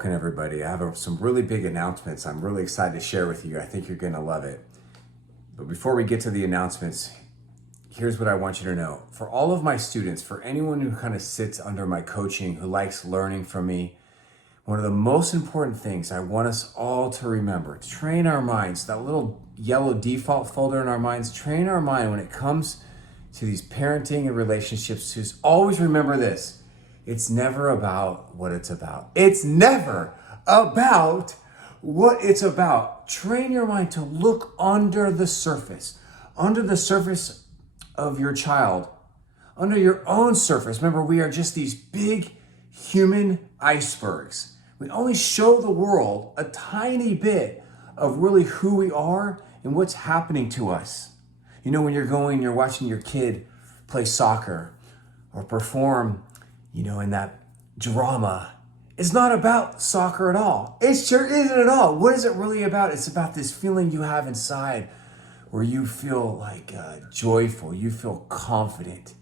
welcome everybody. I have some really big announcements I'm really excited to share with you. I think you're going to love it. But before we get to the announcements, here's what I want you to know. For all of my students, for anyone who kind of sits under my coaching, who likes learning from me, one of the most important things I want us all to remember, train our minds, that little yellow default folder in our minds, train our mind when it comes to these parenting and relationships to always remember this. It's never about what it's about. It's never about what it's about. Train your mind to look under the surface of your child, under your own surface. Remember, we are just these big human icebergs. We only show the world a tiny bit of really who we are and what's happening to us. You know, when you're watching your kid play soccer or perform, in that drama, it's not about soccer at all. It sure isn't at all. What is it really about? It's about this feeling you have inside where you feel like joyful, you feel confident,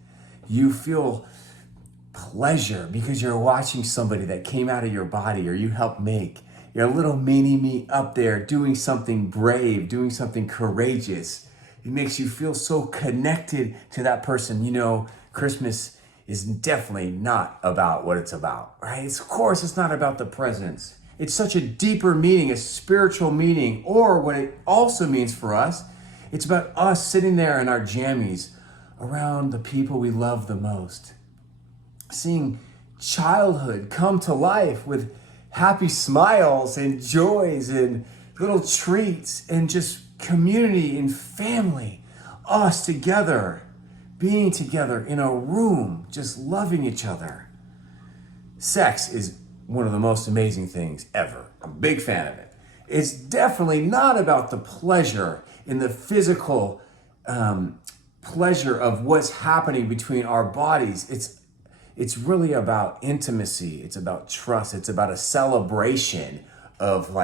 you feel pleasure because you're watching somebody that came out of your body or you helped make. You're a little mini me up there doing something brave, doing something courageous. It makes you feel so connected to that person. Christmas is definitely not about what it's about, right? Of course, it's not about the presents. It's such a deeper meaning, a spiritual meaning, or what it also means for us, it's about us sitting there in our jammies around the people we love the most, seeing childhood come to life with happy smiles and joys and little treats and just community and family, us together, being together in a room, just loving each other. Sex is one of the most amazing things ever. I'm a big fan of it. It's definitely not about the pleasure in the physical pleasure of what's happening between our bodies. It's really about intimacy. It's about trust. It's about a celebration of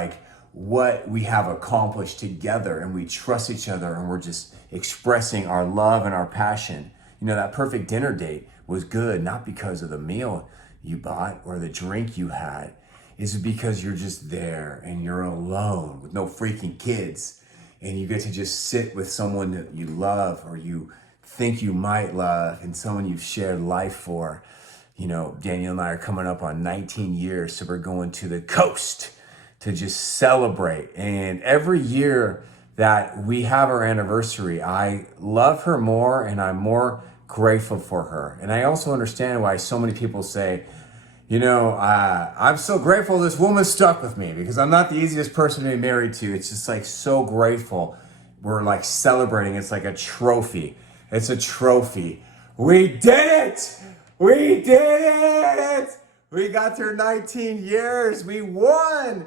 what we have accomplished together, and we trust each other, and we're just expressing our love and our passion. That perfect dinner date was good, not because of the meal you bought or the drink you had. It's because you're just there and you're alone with no freaking kids, and you get to just sit with someone that you love or you think you might love, and someone you've shared life for. Daniel and I are coming up on 19 years, so we're going to the coast to just celebrate. And every year that we have our anniversary, I love her more and I'm more grateful for her. And I also understand why so many people say, I'm so grateful this woman stuck with me, because I'm not the easiest person to be married to. It's just so grateful. We're celebrating. It's like a trophy. It's a trophy. We did it! We did it! We got through 19 years. We won!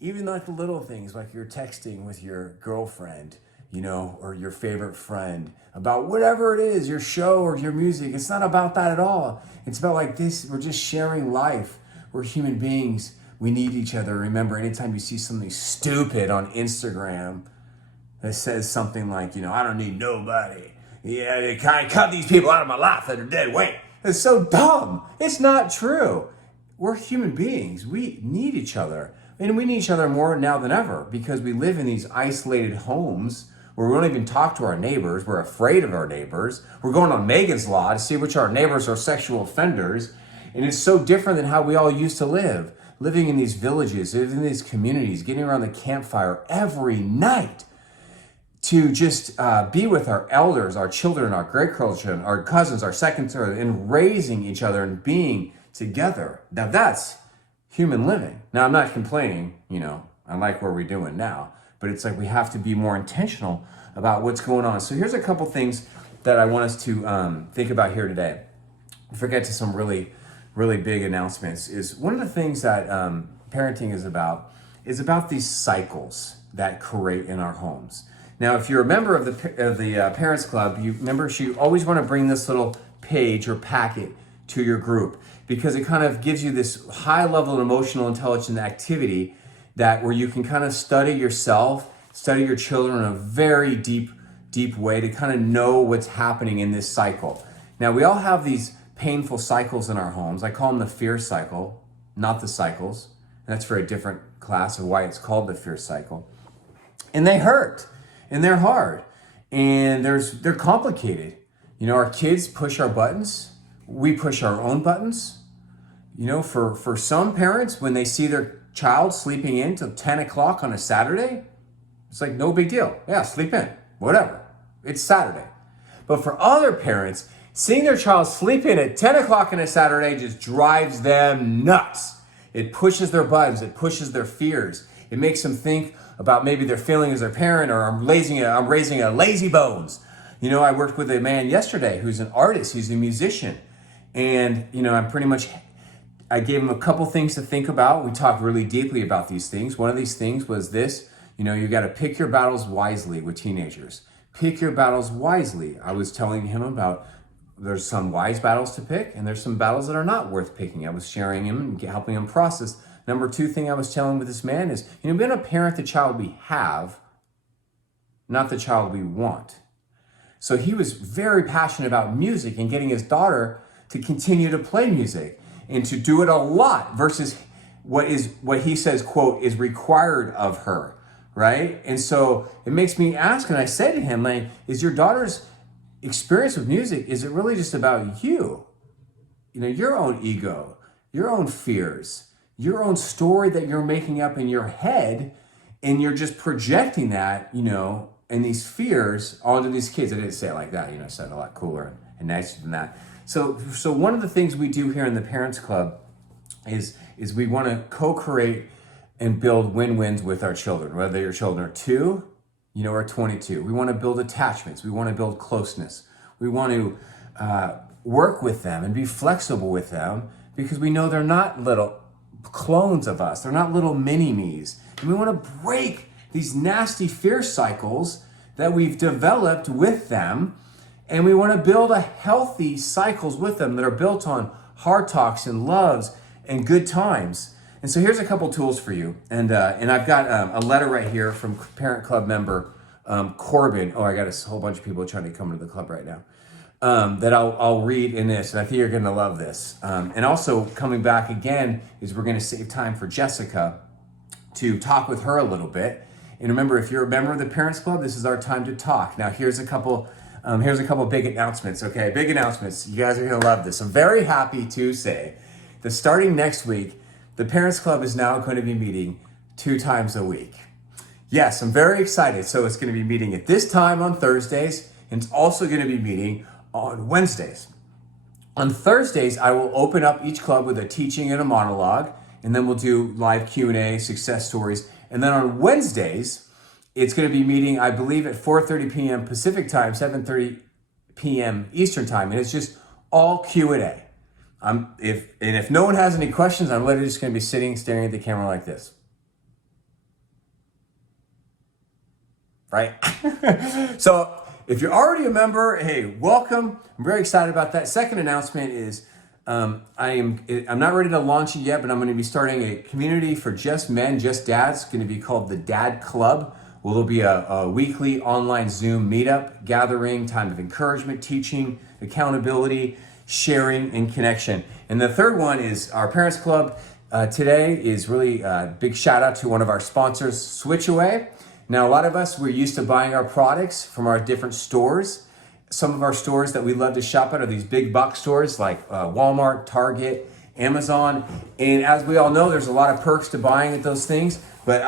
Even the little things, like you're texting with your girlfriend, or your favorite friend about whatever it is, your show or your music. It's not about that at all. It's about this. We're just sharing life. We're human beings. We need each other. Remember, anytime you see something stupid on Instagram that says something like, I don't need nobody. Yeah, they kind of cut these people out of my life that are dead weight. It's so dumb. It's not true. We're human beings. We need each other. And we need each other more now than ever, because we live in these isolated homes where we don't even talk to our neighbors. We're afraid of our neighbors. We're going on Megan's Law to see which our neighbors are sexual offenders. And it's so different than how we all used to live, living in these villages, living in these communities, getting around the campfire every night to just be with our elders, our children, our great-grandchildren, our cousins, our second, third, and raising each other and being together. Now that's human living. Now, I'm not complaining, I like what we're doing now, but it's we have to be more intentional about what's going on. So here's a couple things that I want us to think about here today. Before I get to some really, really big announcements, is one of the things that parenting is about these cycles that create in our homes. Now, if you're a member of the Parents Club, you always want to bring this little page or packet to your group, because it kind of gives you this high level of emotional intelligence activity where you can kind of study yourself, study your children in a very deep way to kind of know what's happening in this cycle. Now, we all have these painful cycles in our homes. I call them the fear cycle, not the cycles. And that's for a different class of why it's called the fear cycle. And they hurt and they're hard and they're complicated. You know, our kids push our buttons. We push our own buttons. You know, for some parents, when they see their child sleeping in till 10 o'clock on a Saturday, it's like no big deal. Yeah, sleep in, whatever. It's Saturday. But for other parents, seeing their child sleep in at 10 o'clock on a Saturday just drives them nuts. It pushes their buttons. It pushes their fears. It makes them think about maybe their feeling as their parent, or I'm raising a lazy bones. You know, I worked with a man yesterday who's an artist. He's a musician. And, you know, I gave him a couple things to think about. We talked really deeply about these things. One of these things was this, you know, you got to pick your battles wisely with teenagers. Pick your battles wisely. I was telling him about there's some wise battles to pick and there's some battles that are not worth picking. I was sharing him and helping him process. Number two thing I was telling with this man is, you know, we're going to parent the child we have, not the child we want. So he was very passionate about music and getting his daughter to continue to play music and to do it a lot versus what he says, quote, is required of her, right? And so it makes me ask, and I say to him, like, is your daughter's experience with music, is it really just about you? You know, your own ego, your own fears, your own story that you're making up in your head, and you're just projecting that, you know, and these fears onto these kids. I didn't say it like that, you know, I said it a lot cooler and nicer than that. So one of the things we do here in the Parents Club is we want to co-create and build win-wins with our children, whether your children are 2, you know, or 22. We want to build attachments. We want to build closeness. We want to work with them and be flexible with them because we know they're not little clones of us. They're not little mini-me's. And we want to break these nasty fear cycles that we've developed with them. And we want to build a healthy cycles with them that are built on hard talks and loves and good times. And so here's a couple tools for you. And I've got a letter right here from Parent Club member Corbin. Oh, I got a whole bunch of people trying to come to the club right now. That I'll read in this, and I think you're going to love this. And also coming back again is we're going to save time for Jessica to talk with her a little bit. And remember, if you're a member of the Parents Club, this is our time to talk. Now, here's a couple big announcements, okay? Big announcements. You guys are going to love this. I'm very happy to say that starting next week, the Parents Club is now going to be meeting 2 times a week. Yes, I'm very excited. So it's going to be meeting at this time on Thursdays, and it's also going to be meeting on Wednesdays. On Thursdays, I will open up each club with a teaching and a monologue, and then we'll do live Q&A, success stories. And then on Wednesdays, it's going to be meeting, I believe, at 4:30 p.m. Pacific time, 7:30 p.m. Eastern time, and it's just all Q&A. If no one has any questions, I'm literally just going to be sitting, staring at the camera like this. Right? So if you're already a member, hey, welcome. I'm very excited about that. Second announcement is I'm not ready to launch it yet, but I'm going to be starting a community for just men, just dads. It's going to be called the Dad Club. Well, there'll be a weekly online Zoom meetup, gathering, time of encouragement, teaching, accountability, sharing, and connection. And the third one is our Parents Club. Today is really a big shout out to one of our sponsors, Switchaway. Now, a lot of us, we're used to buying our products from our different stores. Some of our stores that we love to shop at are these big box stores like Walmart, Target, Amazon. And as we all know, there's a lot of perks to buying at those things. But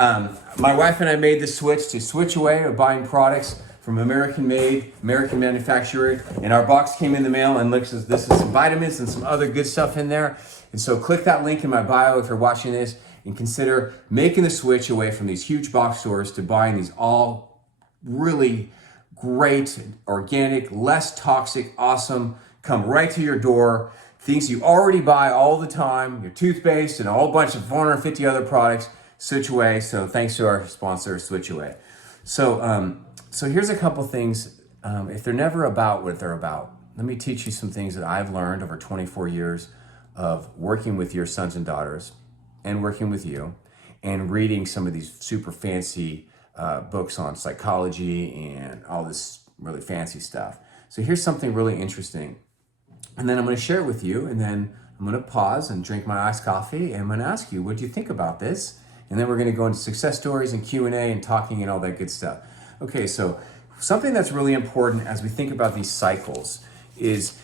my wife and I made the switch to Switchaway of buying products from American made, American manufacturer. And our box came in the mail and looks as this is some vitamins and some other good stuff in there. And so click that link in my bio if you're watching this and consider making the switch away from these huge box stores to buying these all really great, organic, less toxic, awesome, come right to your door, things you already buy all the time, your toothpaste and a whole bunch of 450 other products, Switchaway. So thanks to our sponsor, Switchaway. So here's a couple things. If they're never about what they're about, let me teach you some things that I've learned over 24 years of working with your sons and daughters and working with you and reading some of these super fancy books on psychology and all this really fancy stuff. So here's something really interesting. And then I'm going to share it with you, and then I'm going to pause and drink my iced coffee, and I'm going to ask you, what do you think about this? And then we're going to go into success stories and Q&A and talking and all that good stuff. Okay, so something that's really important as we think about these cycles is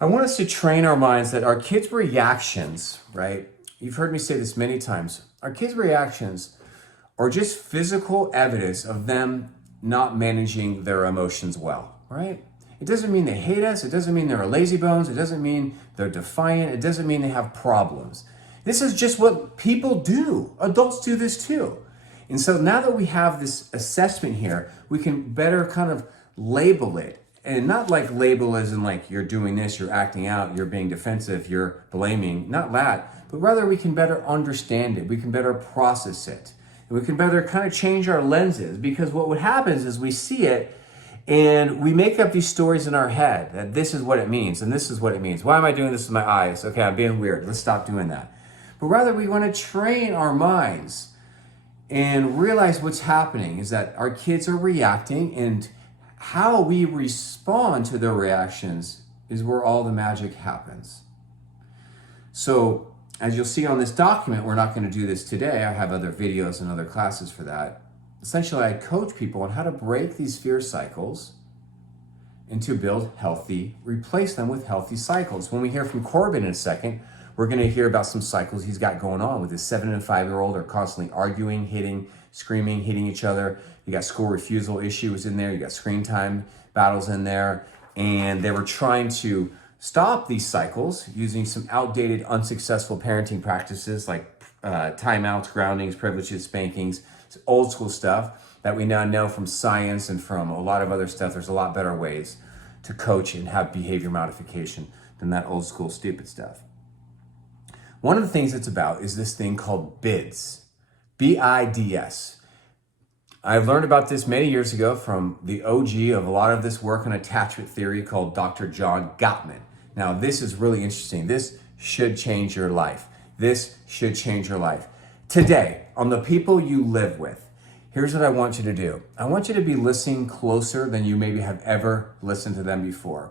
I want us to train our minds that our kids' reactions, right? You've heard me say this many times. Our kids' reactions are just physical evidence of them not managing their emotions well, right? It doesn't mean they hate us. It doesn't mean they're lazy bones. It doesn't mean they're defiant. It doesn't mean they have problems. This is just what people do. Adults do this too. And so now that we have this assessment here, we can better kind of label it. And not like label as in like you're doing this, you're acting out, you're being defensive, you're blaming, not that, but rather we can better understand it. We can better process it. And we can better kind of change our lenses, because what happens is we see it and we make up these stories in our head that this is what it means and this is what it means. Why am I doing this with my eyes? Okay, I'm being weird. Let's stop doing that. But rather we want to train our minds and realize what's happening is that our kids are reacting, and how we respond to their reactions is where all the magic happens. So as you'll see on this document, we're not going to do this today. I have other videos and other classes for that. Essentially, I coach people on how to break these fear cycles and to build healthy, replace them with healthy cycles. When we hear from Corbin in a second, we're going to hear about some cycles he's got going on with his 7 and 5-year-old. Are constantly arguing, hitting, screaming, hitting each other. You got school refusal issues in there. You got screen time battles in there. And they were trying to stop these cycles using some outdated, unsuccessful parenting practices like timeouts, groundings, privileges, spankings, old school stuff that we now know from science and from a lot of other stuff. There's a lot better ways to coach and have behavior modification than that old school stupid stuff. One of the things it's about is this thing called BIDS, B-I-D-S. I learned about this many years ago from the OG of a lot of this work on attachment theory called Dr. John Gottman. Now, this is really interesting. This should change your life. This should change your life. Today, on the people you live with, here's what I want you to do. I want you to be listening closer than you maybe have ever listened to them before.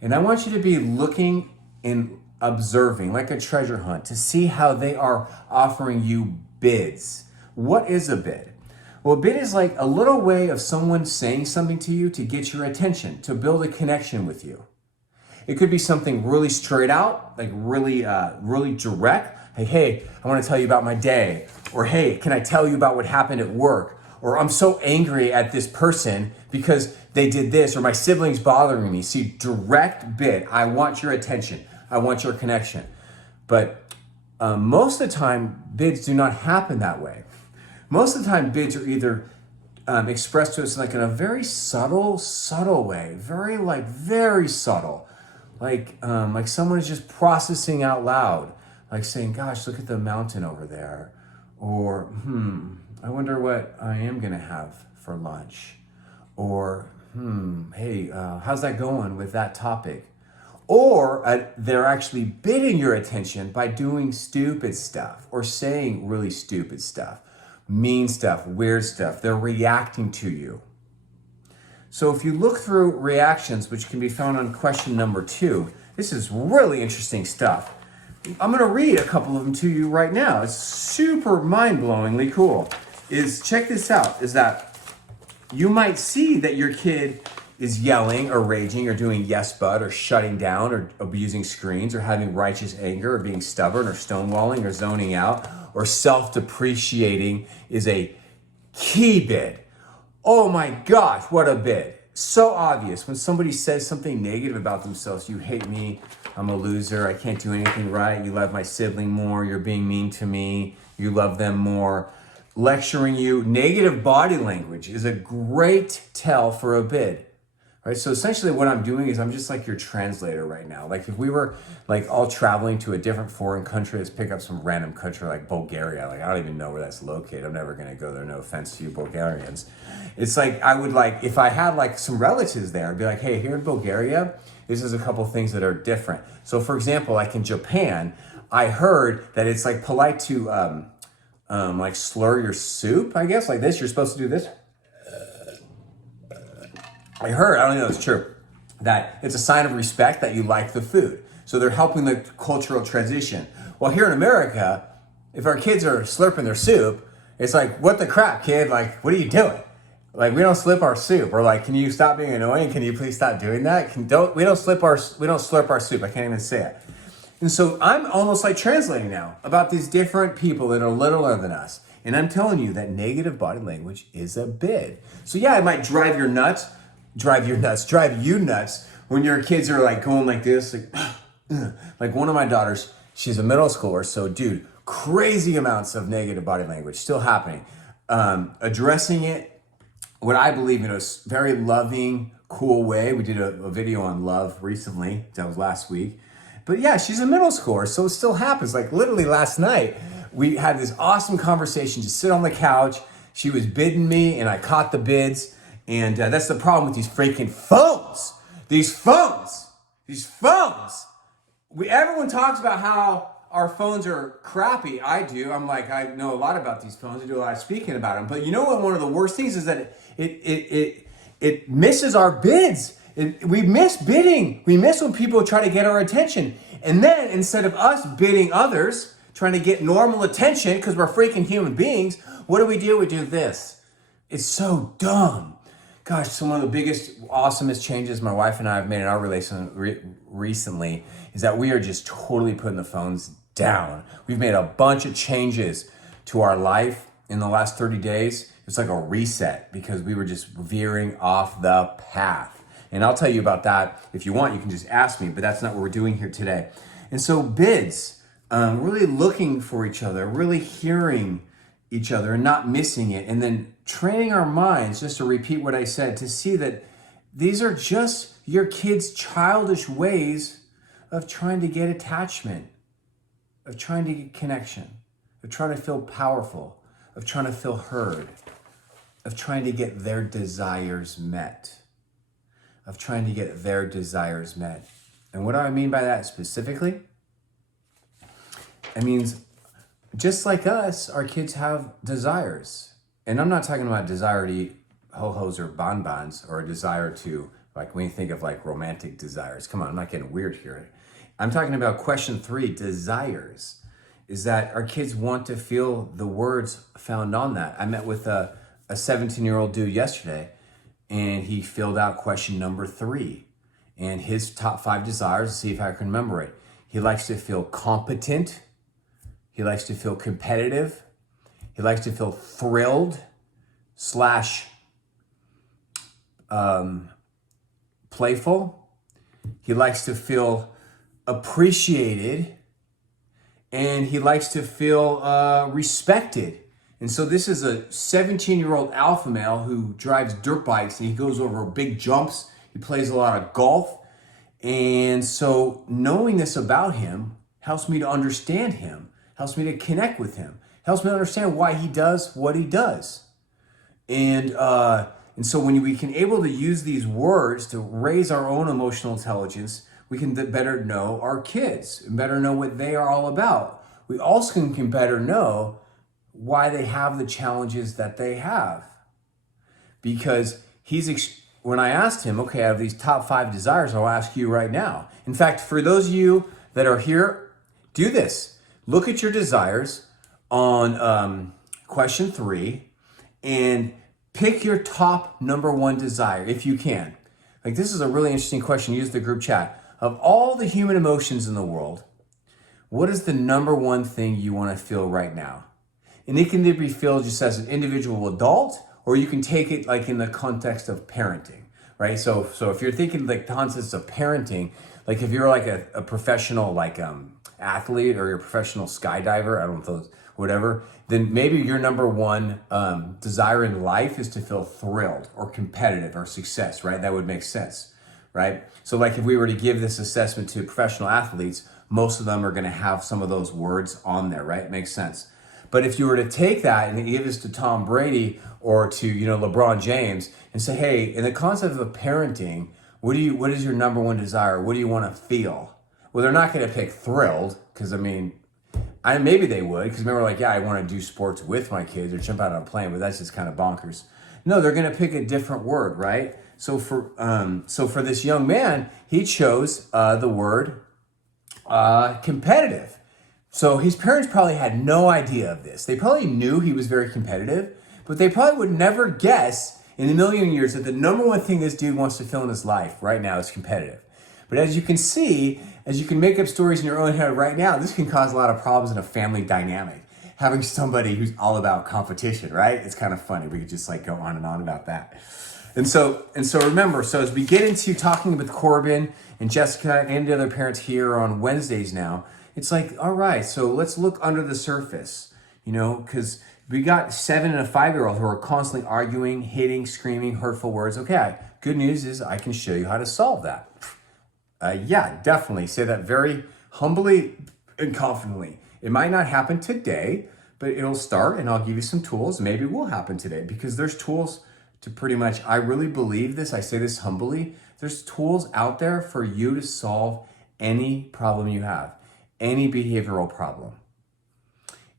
And I want you to be looking and observing like a treasure hunt to see how they are offering you bids. What is a bid? Well, a bid is like a little way of someone saying something to you to get your attention, to build a connection with you. It could be something really straight out, like really direct. Hey, I want to tell you about my day. Or hey, can I tell you about what happened at work? Or I'm so angry at this person because they did this, or my sibling's bothering me. See, direct bid. I want your attention. I want your connection. But most of the time, bids do not happen that way. Most of the time, bids are either expressed to us like in a very subtle way, very subtle. Like someone is just processing out loud, like saying, gosh, look at the mountain over there. Or, I wonder what I am gonna have for lunch. Or, hey, how's that going with that topic? Or they're actually bidding your attention by doing stupid stuff or saying really stupid stuff, mean stuff, weird stuff. They're reacting to you. So if you look through reactions, which can be found on question number 2, this is really interesting stuff. I'm going to read a couple of them to you right now. It's super mind-blowingly cool. Check this out, is that you might see that your kid is yelling or raging or doing yes but or shutting down or abusing screens or having righteous anger or being stubborn or stonewalling or zoning out or self-depreciating is a key bid. Oh my gosh, what a bid. So obvious. When somebody says something negative about themselves, you hate me, I'm a loser, I can't do anything right, you love my sibling more, you're being mean to me, you love them more. Lecturing you, negative body language is a great tell for a bid. Right, so essentially what I'm doing is I'm just like your translator right now. Like if we were like all traveling to a different foreign country, let's pick up some random country like Bulgaria. Like I don't even know where that's located. I'm never gonna go there, no offense to you Bulgarians. It's like I would like, if I had like some relatives there, I'd be like, hey, here in Bulgaria, this is a couple things that are different. So for example, like in Japan, I heard that it's like polite to like slur your soup, I guess, like this. You're supposed to do this. I heard, I don't know if it's true, that it's a sign of respect that you like the food. So they're helping the cultural transition. Well, here in America, if our kids are slurping their soup, it's like, what the crap, kid? Like, what are you doing? Like, we don't slip our soup. Or like, can you stop being annoying? Can you please stop doing that? We don't slurp our soup. I can't even say it. And so I'm almost like translating now about these different people that are littler than us. And I'm telling you that negative body language is a bid. So yeah, it might drive you nuts when your kids are like going like this, like one of my daughters, she's a middle schooler. So dude, crazy amounts of negative body language still happening. Addressing it, what I believe in a very loving, cool way. We did a video on love recently. That was last week. But yeah, she's a middle schooler, so it still happens. Like literally last night, we had this awesome conversation, just sit on the couch. She was bidding me and I caught the bids. And that's the problem with these freaking phones. Everyone talks about how our phones are crappy. I do. I'm like, I know a lot about these phones. I do a lot of speaking about them. But you know what? One of the worst things is that it misses our bids. We miss bidding. We miss when people try to get our attention. And then instead of us bidding others, trying to get normal attention because we're freaking human beings, what do? We do this. It's so dumb. Gosh, so one of the biggest, awesomest changes my wife and I have made in our relationship recently is that we are just totally putting the phones down. We've made a bunch of changes to our life in the last 30 days. It's like a reset because we were just veering off the path. And I'll tell you about that. If you want, you can just ask me, but that's not what we're doing here today. And so bids, really looking for each other, really hearing each other and not missing it. And then training our minds, just to repeat what I said, to see that these are just your kids' childish ways of trying to get attachment, of trying to get connection, of trying to feel powerful, of trying to feel heard, of trying to get their desires met, And what do I mean by that specifically? It means just like us, our kids have desires. And I'm not talking about desire to eat ho-hos or bonbons or a desire to, like when you think of like romantic desires. Come on, I'm not getting weird here. I'm talking about question 3, desires. Is that our kids want to feel the words found on that. I met with a 17-year-old dude yesterday and he filled out question number 3. And his top 5 desires, to see if I can remember it. He likes to feel competent. He likes to feel competitive. He likes to feel thrilled / playful. He likes to feel appreciated. And he likes to feel respected. And so this is a 17-year-old alpha male who drives dirt bikes and he goes over big jumps. He plays a lot of golf. And so knowing this about him helps me to understand him, helps me to connect with him, helps me to understand why he does what he does. And so when we can able to use these words to raise our own emotional intelligence, we can better know our kids and better know what they are all about. We also can better know why they have the challenges that they have. Because when I asked him, okay, I have these top 5 desires, I'll ask you right now. In fact, for those of you that are here, do this. Look at your desires on question 3 and pick your top number 1 desire if you can. Like this is a really interesting question. Use the group chat. Of all the human emotions in the world, what is the number 1 thing you want to feel right now? And it can either be felt just as an individual adult, or you can take it like in the context of parenting, right? So if you're thinking like the context of parenting, like if you're like a professional like athlete or you're a professional skydiver, I don't know, whatever, then maybe your number 1 desire in life is to feel thrilled or competitive or success, right? That would make sense, right? So like if we were to give this assessment to professional athletes, most of them are going to have some of those words on there, right? Makes sense. But if you were to take that and give this to Tom Brady or to, LeBron James and say, hey, in the concept of parenting, what is your number 1 desire? What do you want to feel? Well, they're not going to pick thrilled because maybe they would because remember like, yeah, I want to do sports with my kids or jump out on a plane, but that's just kind of bonkers. No, they're going to pick a different word, right? So for this young man, he chose the word competitive. So his parents probably had no idea of this. They probably knew he was very competitive, but they probably would never guess in a million years that the number one thing this dude wants to feel in his life right now is competitive. But as you can see, as you can make up stories in your own head right now, this can cause a lot of problems in a family dynamic. Having somebody who's all about competition, right? It's kind of funny. We could just like go on and on about that. And so remember, so as we get into talking with Corbin and Jessica and the other parents here on Wednesdays now, it's like, all right, so let's look under the surface, because we got 7 and a 5-year-old who are constantly arguing, hitting, screaming, hurtful words. Okay, good news is I can show you how to solve that. Yeah, definitely. Say that very humbly and confidently. It might not happen today, but it'll start, and I'll give you some tools. Maybe it will happen today because there's tools to pretty much, I really believe this, I say this humbly, there's tools out there for you to solve any problem you have, any behavioral problem.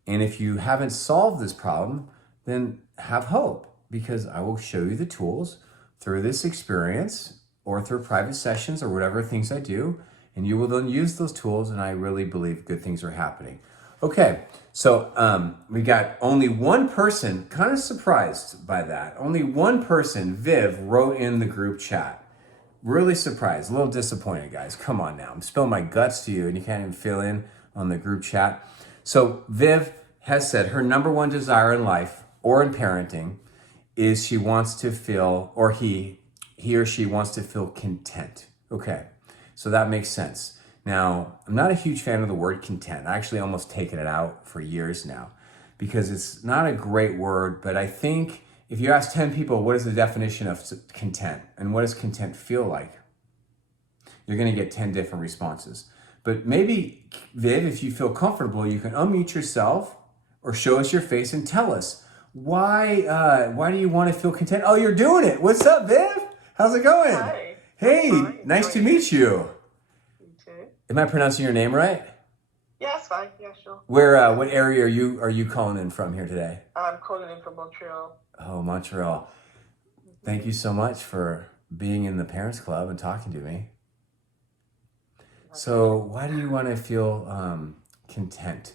And if you haven't solved this problem, then have hope, because I will show you the tools through this experience or through private sessions or whatever things I do, and you will then use those tools, and I really believe good things are happening. Okay, so we got only one person, kind of surprised by that. Only one person, Viv, wrote in the group chat. Really surprised, a little disappointed, guys. Come on now, I'm spilling my guts to you and you can't even fill in on the group chat. So Viv has said her number one desire in life or in parenting is she wants to feel, or he or she wants to feel content. Okay, so that makes sense. Now, I'm not a huge fan of the word content. I actually almost taken it out for years now because it's not a great word, but I think if you ask 10 people, what is the definition of content and what does content feel like? You're gonna get 10 different responses. But maybe, Viv, if you feel comfortable, you can unmute yourself or show us your face and tell us why do you want to feel content? Oh, you're doing it. What's up, Viv? How's it going? Hi. Hey, Hi. nice to meet you. You too. Am I pronouncing your name right? Yeah, it's fine. Yeah, sure. Where, what area are you calling in from here today? I'm calling in from Montreal. Oh, Montreal. Thank you so much for being in the Parents Club and talking to me. So why do you want to feel content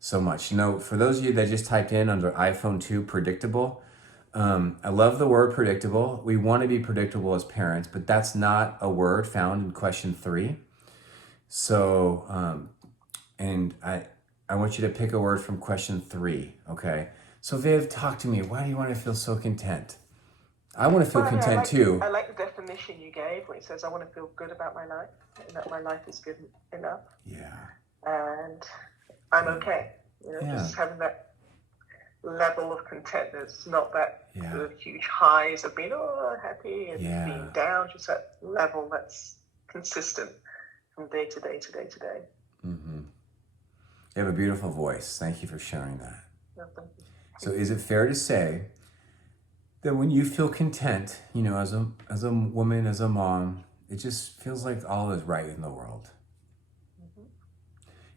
so much? For those of you that just typed in under iPhone 2, predictable, I love the word predictable. We want to be predictable as parents, but that's not a word found in question 3. So, and I want you to pick a word from question 3, okay? So Viv, talk to me. Why do you want to feel so content? I want to feel content too. I like the definition you gave where it says I want to feel good about my life and that my life is good enough. Yeah. And I'm okay. Just having that level of contentness, not that huge highs of being happy and being down, just that level that's consistent from day to day to day to day. Mm-hmm. You have a beautiful voice. Thank you for sharing that. No, thank you. So is it fair to say that when you feel content, as a woman, as a mom, it just feels like all is right in the world? Mm-hmm.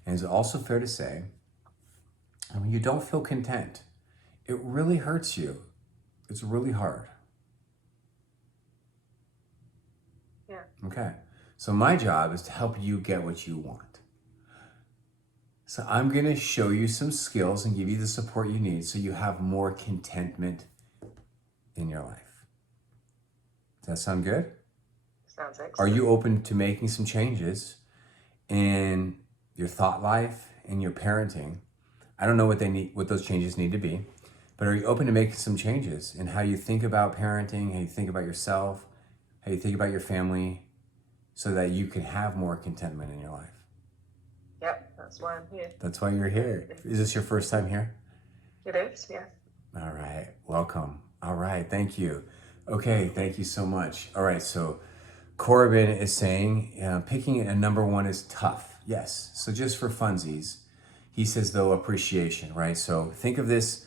And is it also fair to say that when you don't feel content, it really hurts you? It's really hard. Yeah. Okay. So my job is to help you get what you want. So I'm going to show you some skills and give you the support you need so you have more contentment in your life. Does that sound good? Sounds excellent. Are you open to making some changes in your thought life, in your parenting? I don't know what those changes need to be, but are you open to making some changes in how you think about parenting, how you think about yourself, how you think about your family, so that you can have more contentment in your life? Yep, that's why I'm here. That's why you're here. Is this your first time here? It is, yeah. All right, welcome. All right, thank you. Okay, thank you so much. All right, so Corbin is saying picking a number one is tough. Yes, so just for funsies, he says though appreciation, right? So think of this,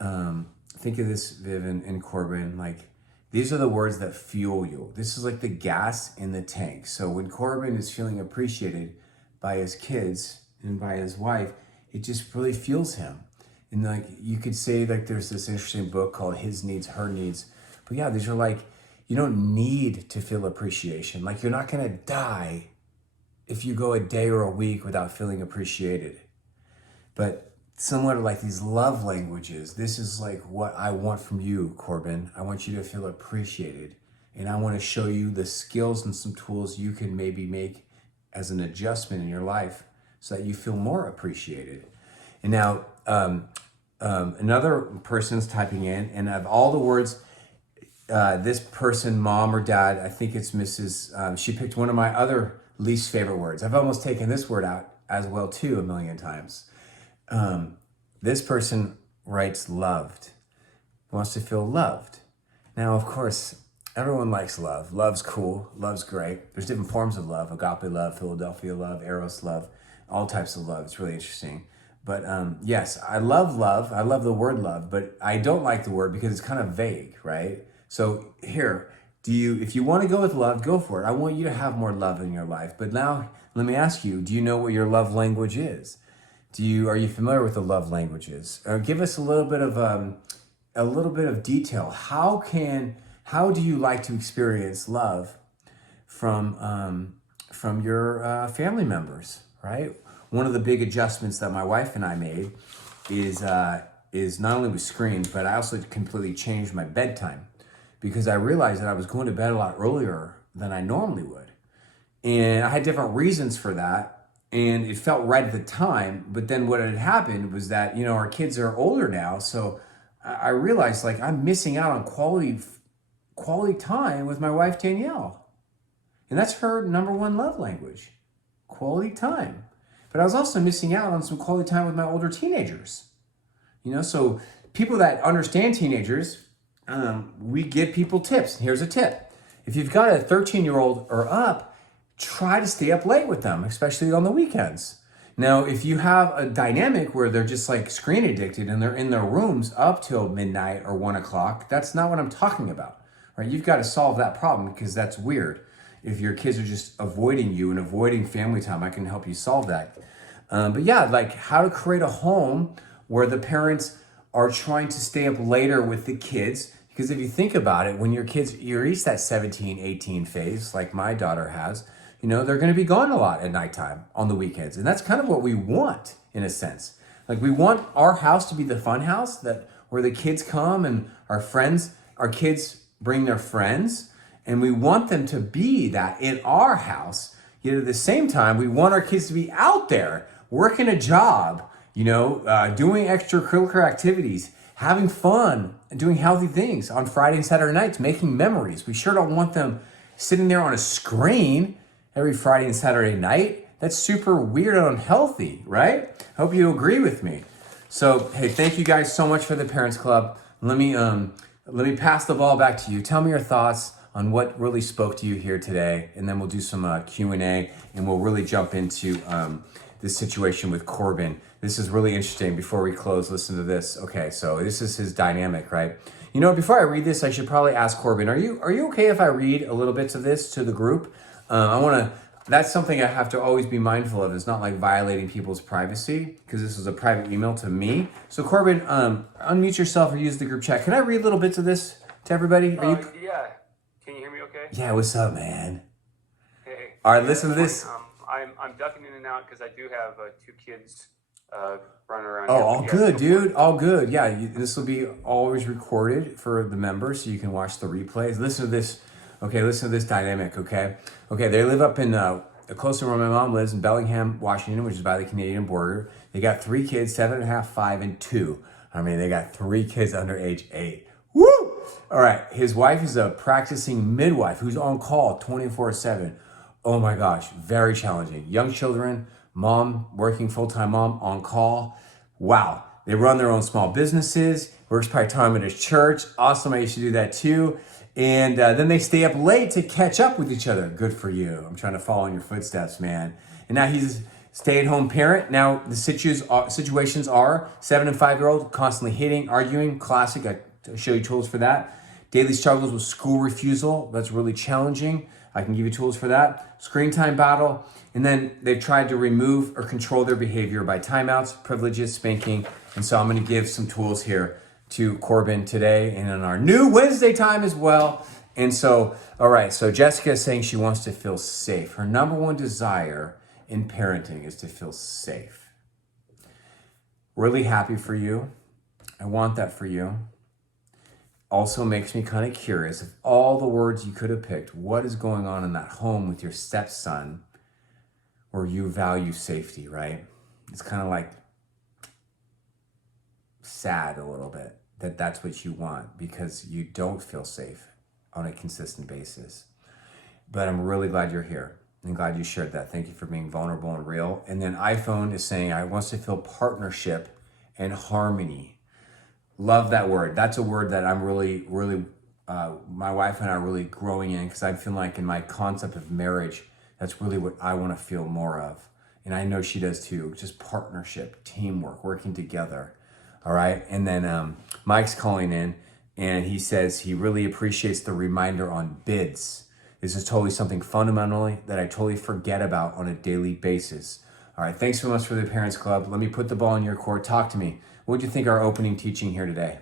Viv and Corbin, like these are the words that fuel you. This is like the gas in the tank. So when Corbin is feeling appreciated by his kids and by his wife, it just really fuels him. And like you could say like there's this interesting book called His Needs, Her Needs. But yeah, these are like, you don't need to feel appreciation. Like you're not gonna die if you go a day or a week without feeling appreciated. But similar to like these love languages, this is like what I want from you, Corbin. I want you to feel appreciated. And I want to show you the skills and some tools you can maybe make as an adjustment in your life so that you feel more appreciated. And now, another person's typing in, and of all the words, this person, mom or dad, I think it's Mrs. She picked one of my other least favorite words. I've almost taken this word out as well too a million times. This person writes loved, wants to feel loved. Now, of course, everyone likes love. Love's cool. Love's great. There's different forms of love: agape love, Philadelphia love, eros love, all types of love. It's really interesting. But yes, I love love. I love the word love, but I don't like the word because it's kind of vague, right? So here, if you want to go with love, go for it. I want you to have more love in your life. But now let me ask you, do you know what your love language is? Are you familiar with the love languages? Give us a little bit of detail. How do you like to experience love from your family members, right? One of the big adjustments that my wife and I made is not only with screens, but I also completely changed my bedtime because I realized that I was going to bed a lot earlier than I normally would. And I had different reasons for that, and it felt right at the time. But then what had happened was that, our kids are older now, so I realized like I'm missing out on quality time with my wife, Danielle. And that's her number one love language, quality time. But I was also missing out on some quality time with my older teenagers. So people that understand teenagers, we give people tips. Here's a tip. If you've got a 13-year-old or up, try to stay up late with them, especially on the weekends. Now, if you have a dynamic where they're just like screen addicted and they're in their rooms up till midnight or 1 o'clock, that's not what I'm talking about, right? You've got to solve that problem because that's weird. If your kids are just avoiding you and avoiding family time, I can help you solve that. But yeah, like how to create a home where the parents are trying to stay up later with the kids. Because if you think about it, when you reach that 17, 18 phase, like my daughter has, they're going to be gone a lot at nighttime on the weekends. And that's kind of what we want in a sense. Like we want our house to be the fun house where the kids come and our kids bring their friends. And we want them to be that in our house. Yet at the same time, we want our kids to be out there, working a job, doing extracurricular activities, having fun, and doing healthy things on Friday and Saturday nights, making memories. We sure don't want them sitting there on a screen every Friday and Saturday night. That's super weird and unhealthy, right? Hope you agree with me. So, hey, thank you guys so much for the Parents Club. Let me pass the ball back to you. Tell me your thoughts on what really spoke to you here today, and then we'll do some Q&A, and we'll really jump into this situation with Corbin. This is really interesting. Before we close, listen to this. Okay, so this is his dynamic, right? Before I read this, I should probably ask Corbin, are you okay if I read a little bits of this to the group? That's something I have to always be mindful of. It's not like violating people's privacy, because this is a private email to me. So Corbin, unmute yourself or use the group chat. Can I read little bits of this to everybody? Yeah. Can you hear me okay? Yeah, what's up, man? Hey. All right, listen to this. I'm ducking in and out because I do have 2 kids running around. Oh, all good, dude. All good. Yeah, this will be always recorded for the members so you can watch the replays. Listen to this. Okay, listen to this dynamic, okay? Okay, they live up in close to where my mom lives in Bellingham, Washington, which is by the Canadian border. They got 3 kids, 7.5, 5, and 2. They got 3 kids under age 8. Woo! All right, his wife is a practicing midwife who's on call 24/7. Oh my gosh, very challenging. Young children, mom, working full-time mom, on call. Wow, they run their own small businesses, works part-time at his church. Awesome, I used to do that too. And then they stay up late to catch up with each other. Good for you. I'm trying to follow in your footsteps, man. And now he's a stay-at-home parent. Now the situations are 7 and 5-year-old constantly hitting, arguing, classic. I show you tools for that. Daily struggles with school refusal. That's really challenging. I can give you tools for that. Screen time battle. And then they've tried to remove or control their behavior by timeouts, privileges, spanking. And so I'm going to give some tools here to Corbin today and on our new Wednesday time as well. And so, all right, so Jessica is saying she wants to feel safe. Her number one desire in parenting is to feel safe. Really happy for you. I want that for you. Also makes me kind of curious, of all the words you could have picked, what is going on in that home with your stepson where you value safety, right? It's kind of like sad a little bit that that's what you want because you don't feel safe on a consistent basis. But I'm really glad you're here and glad you shared that. Thank you for being vulnerable and real. And then iPhone is saying, I want to feel partnership and harmony. Love that word. That's a word that I'm really, my wife and I are really growing in because I feel like in my concept of marriage, that's really what I want to feel more of. And I know she does too, just partnership, teamwork, working together. All right. And then Mike's calling in and he says he really appreciates the reminder on bids. This is totally something fundamentally that I totally forget about on a daily basis. All right. Thanks so much for the Parents Club. Let me put the ball in your court. Talk to me. What did you think of our opening teaching here today?